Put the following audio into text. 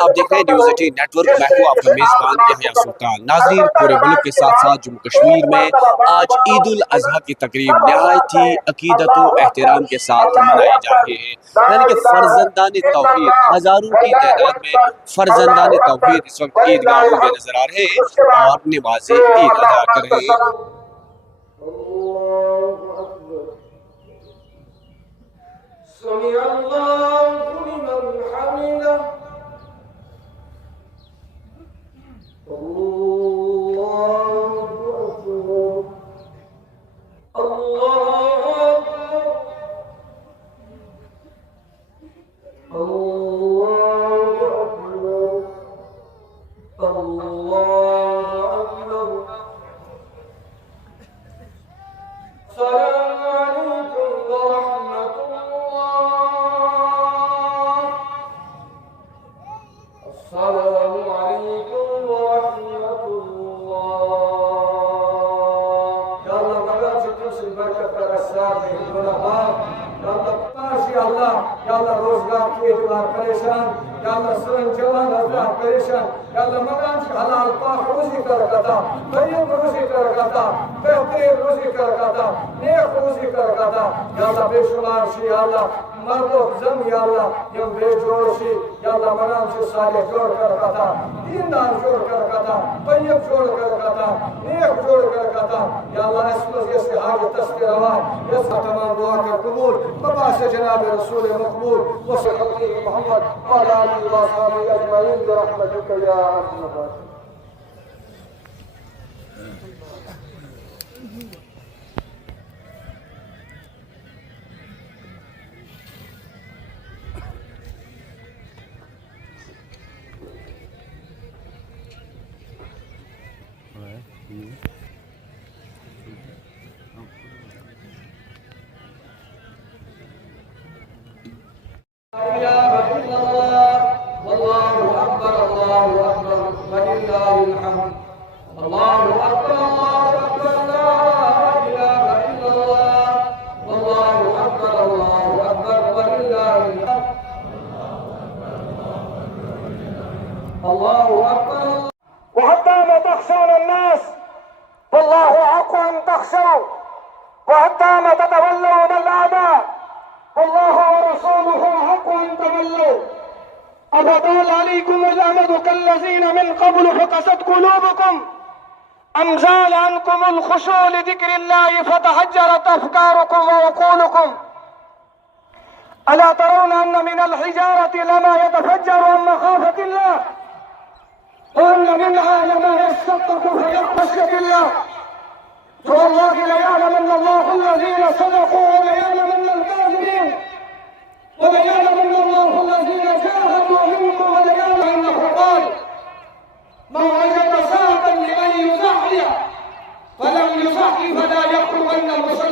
आप देख रहे हैं न्यूज़ 18 नेटवर्क। मैं हूँ आपका मेज़बान यहया सुल्तान। नाज़रीन, पूरे मुल्क के साथ साथ जम्मू कश्मीर में आज ईद उल अज़हा की तकरीब नहायत ही अकीदत व एहतराम के साथ मनाई जा रही है। यानी कि फ़र्जंदान तौहीद, हज़ारों की तादाद में फ़र्जंदान तौहीद इस वक्त ईदगाहों में नजर आ रहे हैं और नमाज़ ईद अदा कर रहे हैं। रोजगार के एतबार परेशान जवान हजरात परेशान मकान की हलाल पाक रोजी कर कता तय्यब रोजी कर कता बेहतरीन रोजी कर कता नेक रोजी कर कता बेशुमार शी मर्दो जम यम बेजोशी मकान से सारे जोड़ कर कता दीनदार जोड़ कर कता तय्यब जोड़ कर कता नेक जोड़ कर कता इसमें हाज तस्करवा ये तमाम दुआ का कबूल बाबा से जनाब रसूल मकबूल मोहम्मद अजमईन रहमतुक या अरहम وحتى ما تخشون الناس والله حق ان تخشوا وحتى ما تتولوا من الاعداء والله ورسوله حق ان تولوا أفطال عليكم الأمد كالذين من قبل فقست قلوبكم أم زال عنكم الخشوع لذكر الله فتحجرت أفكاركم وعقولكم ألا ترون أن من الحجارة لما يتفجر عن مخافة الله وأن منها لما يشقق في خشية الله فوالله ليعلمن الله الذين صدقوا وليعلمن الكاذبين وليعلمن الله الذين جاهدوا منكم وليعلم أنه قال من وجد ساعة لمن يزحي فلم يزحي فلا يخرجن المصلى